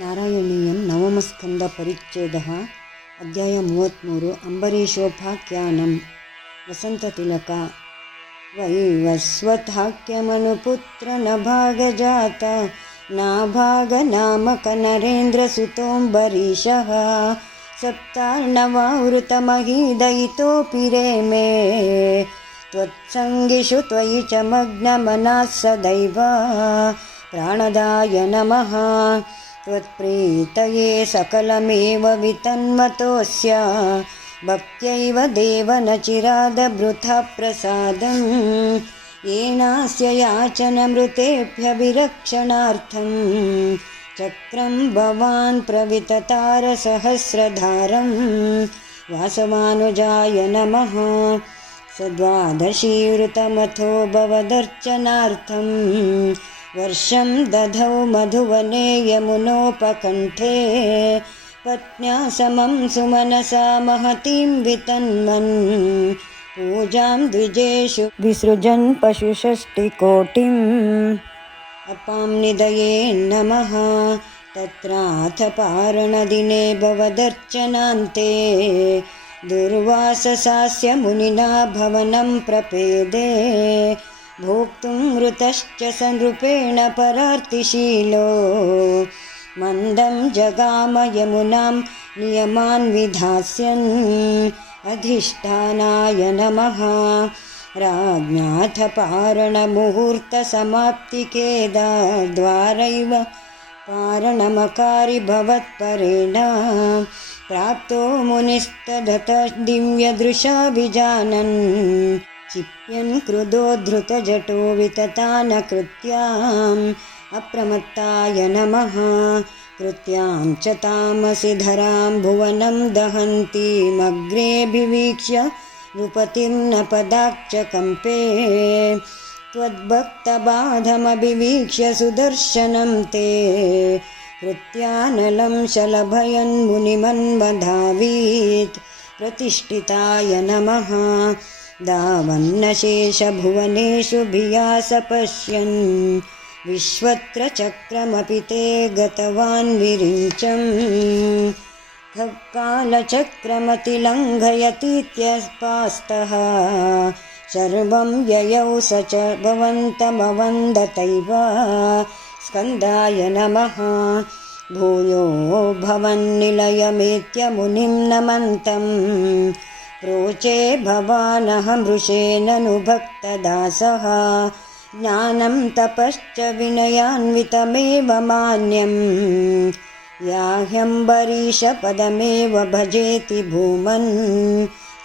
ನಾರಾಯಣೀಯಂ ನವಮಸ್ಕಂದ ಪರಿಚ್ಛೇದಃ ಅಧ್ಯಾಯ 33 ಅಂಬರೀಷೋಪಾಖ್ಯಾನಂ ವಸಂತತಿಲಕ ವೈವಸ್ವತಾಖ್ಯಮನುಪುತ್ರ ನಭಾಗಜಾತ ನಾಭಾಗನಾಮಕ ನರೇಂದ್ರಸುತೋಂಬರೀಷಃ ಸಪ್ತಾರ್ಣವಾವೃತಮಹೀದಯಿತೋಪಿ ರೇಮೇ ತ್ವತ್ಸಂಗಿಷು ತ್ವಯಿ ಚ ಮಗ್ನಮನಃ ಸದೈವ ಪ್ರಾಣದಾಯ ನಮಃ त्वत्प्रीतये सकलमेव वितन्मतोऽस्य भक्त्यैव देव न चिरादभृथा प्रसादं येनास्य याचनमृतेभ्यभिरक्षणार्थं चक्रं भवान् प्रविततारसहस्रधारं वासवानुजाय नमः सद्वादशीवृतमथो भवदर्चनार्थं वर्षं दधौ मधुवने यमुनोपकण्ठे पत्न्या समं सुमनसा महतीं वितन्मन् पूजां द्विजेषु विसृजन् पशुषष्टिकोटिम् अपां निधये नमः। तत्राथ पारणदिने भवदर्चनान्ते दुर्वाससास्य मुनिना भवनं प्रपेदे भोक्तुं मृतश्च सनृपेण परार्तिशीलो मन्दं जगाम यमुनां नियमान् विधास्यन् अधिष्ठानाय नमः। राज्ञाथ पारणमुहूर्तसमाप्तिकेदाद्वारैव पारणमकारि भवत्परेण प्राप्तो मुनिस्तदत दिव्यदृशा विजानन् क्षिप्यन् क्रुधोद्धृतजटो विततानकृत्याम् अप्रमत्ताय नमः। कृत्यां च तामसि धरां भुवनं दहन्तीमग्रेऽभिवीक्ष्य नृपतिं न पदाक्ष कम्पे त्वद्भक्तबाधमभिवीक्ष्य सुदर्शनं ते कृत्यानलं शलभयन्मुनिमन्वधावीत् प्रतिष्ठिताय नमः। दावन्नशेषभुवनेषु भियास पश्यन् विश्वत्र चक्रमपि ते गतवान् विरिञ्चम् कालचक्रमतिलङ्घयतीत्यस्पास्तः सर्वं ययौ स च भवन्तमवन्दतैव स्कन्दाय नमः। भूयो भवन्निलयमेत्य मुनिं नमन्तम् प्रोचे भवानहमृषेणनु भक्तदासः ज्ञानं तपश्च विनयान्वितमेव मान्यं याह्यम्बरीशपदमेव भजेति भूमन्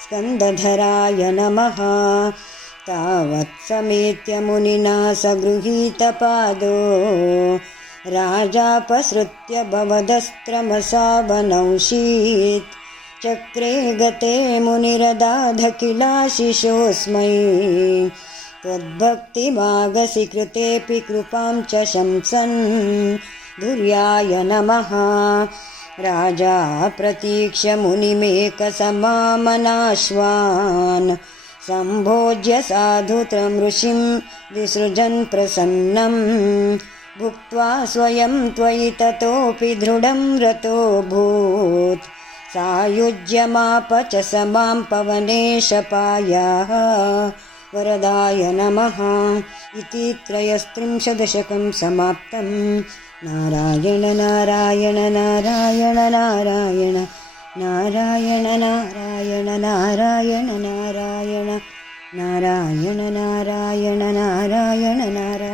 स्कन्दधराय नमः। तावत्समेत्य मुनिना सगृहीतपादो राजापसृत्य भवदस्त्रमसावनौषीत् चक्रे गते मुनिरदाधकिलाशिषोऽस्मै त्वद्भक्तिमागसि कृतेऽपि कृपां च शंसन् धुर्याय नमः। राजा प्रतीक्ष्य मुनिमेकसमामनाश्वान् सम्भोज्य साधुत्रं ऋषिं विसृजन् प्रसन्नं भुक्त्वा स्वयं त्वयि ततोऽपि दृढं रतोऽभूत् सायुज्यमाप च समां पवनेशपायाः वरदाय नमः। इति 33 समाप्तं। नारायण नारायण नारायण नारायण नारायण नारायण नारायण नारायण नारायण नारायण नारायण नारायण।